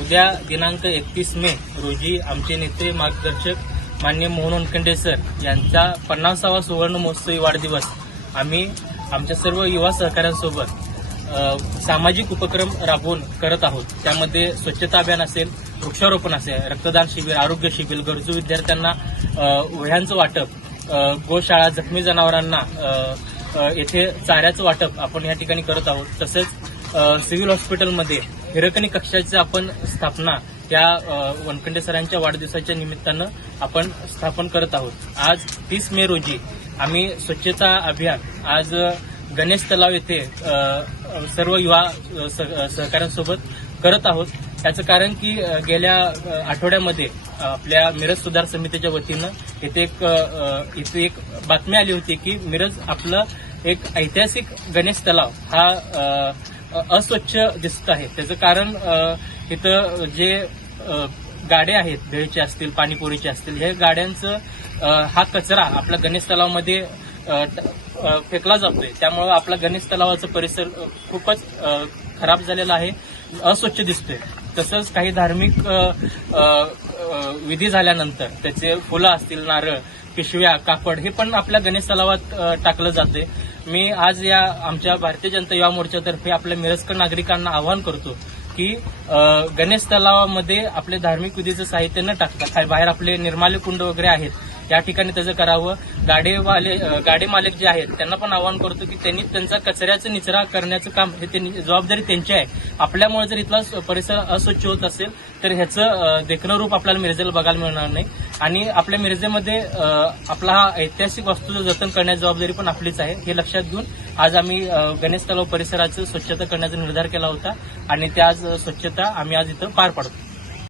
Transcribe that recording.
उद्या दिनांक एकतीस मे रोजी आमचे नेते मार्गदर्शक मान्य मोहन उनखंडे सर यांचा पन्नासावा सुवर्ण महोत्सवी वाढदिवस आम्ही आमच्या सर्व युवा सहकाऱ्यांसोबत सामाजिक उपक्रम राबवून करत आहोत त्यामध्ये स्वच्छता अभियान असेल वृक्षारोपण असेल रक्तदान शिबिर आरोग्य शिबिर गरजू विद्यार्थ्यांना वह्यांचं वाटप गोशाळा जखमी जनावरांना येथे चाऱ्याचं वाटप आपण या ठिकाणी करत आहोत तसेच सिव्हिल हॉस्पिटलमध्ये हिरकणी कक्षाची आपण स्थापना त्या वनखंडे सरांच्या वाढदिवसाच्या निमित्तानं आपण स्थापन करत आहोत आज तीस मे रोजी आम्ही स्वच्छता अभियान आज गणेश तलाव येथे सर्व युवा सहकाऱ्यांसोबत करत आहोत त्याचं कारण की गेल्या आठवड्यामध्ये आपल्या मिरज सुधार समितीच्या वतीनं येथे एक इथे एक बातमी आली होती की मिरज आपलं एक ऐतिहासिक गणेश तलाव हा अस्वच्छ दिसत आहे त्याचं कारण इथं जे गाड्या आहेत भेळचे असतील पाणीपुरीचे असतील हे गाड्यांचं हा कचरा आपल्या गणेश तलावामध्ये फेकला जातोय त्यामुळं आपला गणेश तलावाचा परिसर खूपच खराब झालेला आहे अस्वच्छ दिसतोय तसंच काही धार्मिक विधी झाल्यानंतर त्याचे फुलं असतील नारळ पिशव्या कापड हे पण आपल्या गणेश तलावात टाकलं जाते मी आज या आमच्या भारतीय जनता युवा मोर्चातर्फे आपल्या मिरजकर नागरिकांना आवाहन करतो की गणेश तलावामध्ये आपले धार्मिक विधीचं साहित्य न टाकता काही बाहेर आपले निर्माले कुंड वगैरे आहेत या ठिकाणी त्याचं करावं गाडीवाले गाडी मालक जे आहेत त्यांना पण आवाहन करतो की त्यांनी त्यांचा कचऱ्याचा निचरा करण्याचं काम हे त्यांनी जबाबदारी त्यांची आहे आपल्यामुळे जर इथला परिसर अस्वच्छ होत असेल तर ह्याचं देखणं रूप आपल्याला मिरजेला बघायला मिळणार नाही आणि आपल्या मिरजेमध्ये आपला हा ऐतिहासिक वास्तूचं जतन करण्याची जबाबदारी पण आपलीच आहे हे लक्षात घेऊन आज आम्ही गणेश तलाव परिसराचं स्वच्छता करण्याचा निर्धार केला होता आणि त्या आज स्वच्छता आम्ही आज इथं पार पाडतो